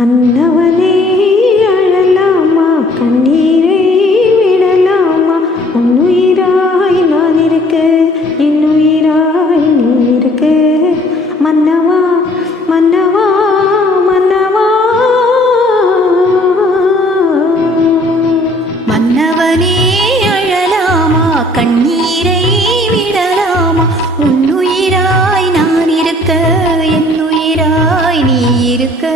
மன்னவனே அழலாமா, கண்ணீரை விடலாமா, உன்னுயிராய் நான் இருக்க, இன்னுயிராய் நீ இருக்க. மன்னவா மன்னவா மன்னவா. மன்னவனே அழலாமா, கண்ணீரை விடலாமா, உன்னுயிராய் நான் இருக்க, என்னுயிராய் நீ இருக்க.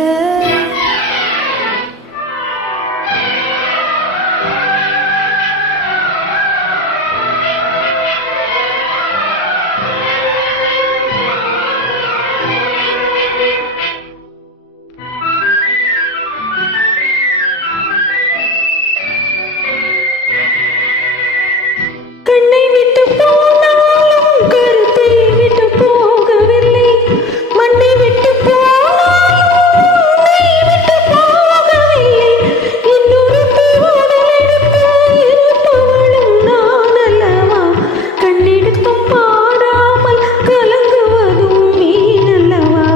கண்ணை விட்டு போனாலும் கருத்தை விட்டு போகவில்லை, மண்ணை விட்டு போனாலும் உன்னை விட்டு போகவில்லை. இன்னொரு உடலெடுத்து இருப்பவளும் நான் அல்லவா, கண்ணெடுத்தும் பாடாமல் கலங்குவதும் மீன் அல்லவா.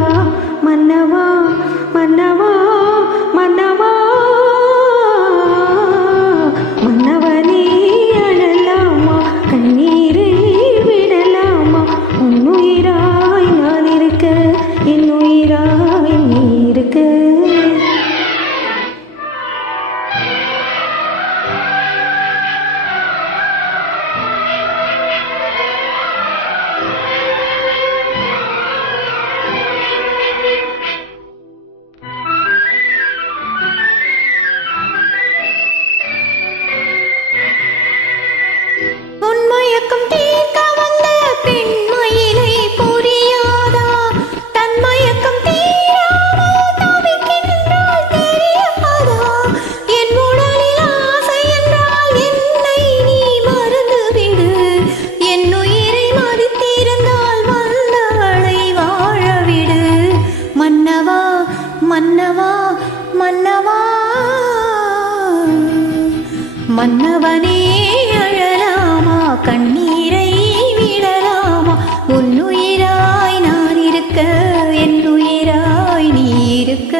மன்னவா மன்னவா மன்னவா. மன்னவனே அழலாமா, கண்ணீரை விடலாமா, உன்னுயிராய் நான் இருக்க, இன்னுயிராய் நீ இருக்க. உன்மயக்கம் தீர்க்க வந்த பெண்மயிலை புரியாதா, தன்மயக்கம் தீராமல் தவிக்கின்றாள் தெரியாதா. என் உடலில் ஆசை என்றால் என்னை நீ மறந்துவிடு, என் உயிரை மதித்திருந்தால் வந்தவளை வாழவிடு. மன்னவா மன்னவா மன்னவா. மன்னவனே அழலாமா, கண்ணீரை விடலாமா, உன்னுயிராய் நான் இருக்க, என்னுயிராய் நீ இருக்க.